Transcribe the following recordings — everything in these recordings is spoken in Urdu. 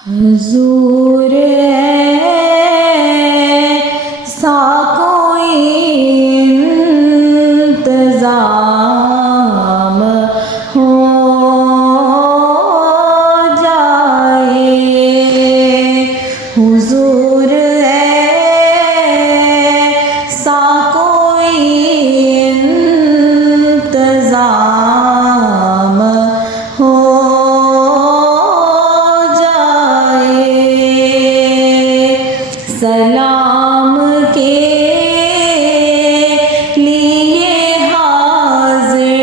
حضور ایسا کوئی انتظام ہو جائے، حضور ایسا کوئی انتظام ہو سلام کے لیے حاضر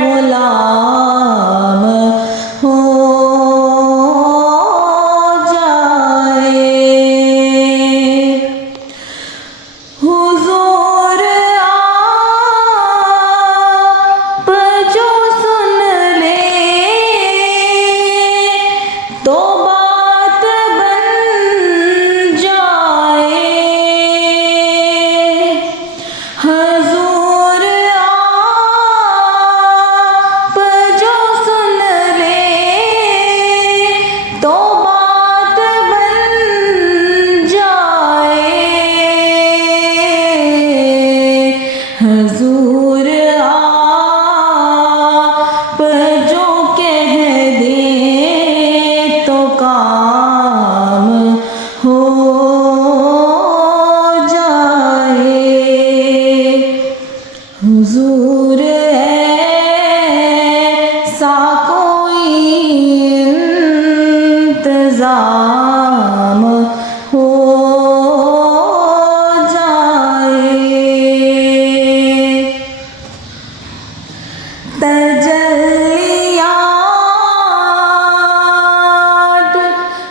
غلام ہو جائے، حضور آپ جو سن لے تو بات بن جائے، حضور آپ جو سن لے تو بات بن جائے، حضور آپ جو کہہ دیں تو کام ہو جائے، حضور ایسا کوئی انتظام ہو جائے، تجلیات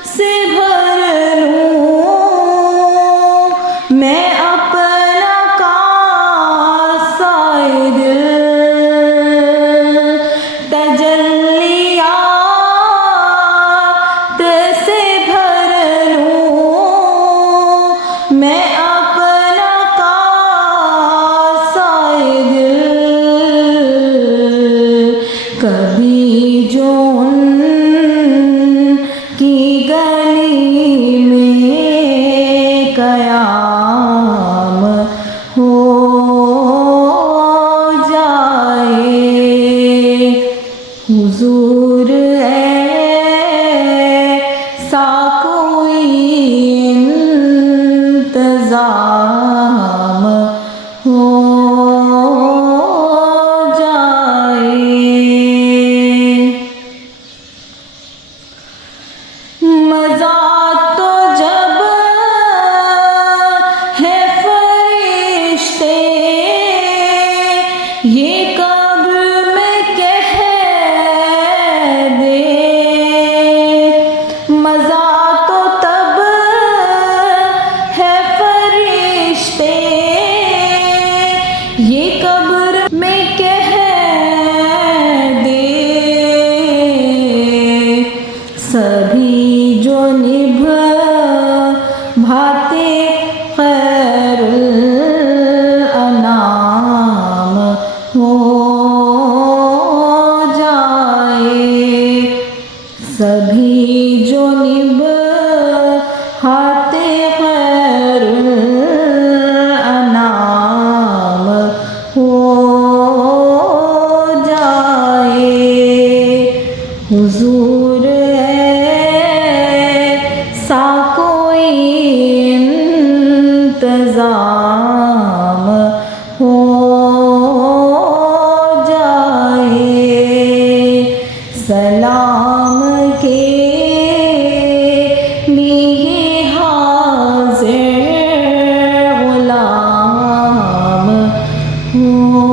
سے بھر لوں میں اپنا کاسہ دل، تجلیات سے بھر لوں میں اپنا کاسہ دل، کبھی جو ان کی گلی میں قیام ہو جائے، حضور ایسا کوئی انتظام ہو جائے، مزہ تو جب ہے فرشتے یہ قبر میں کہہ دے، مزہ تو تب ہے فرشتے یہ قبر میں کہہ دے، سبھی جو نبھاتے خیر الانام ہو جائے، سبھی جو نبھاتے خیر الانام ہو جائے، حضور ایسا کوئی انتظام ہو جائے، سلام کے لیے حاضر غلام ہو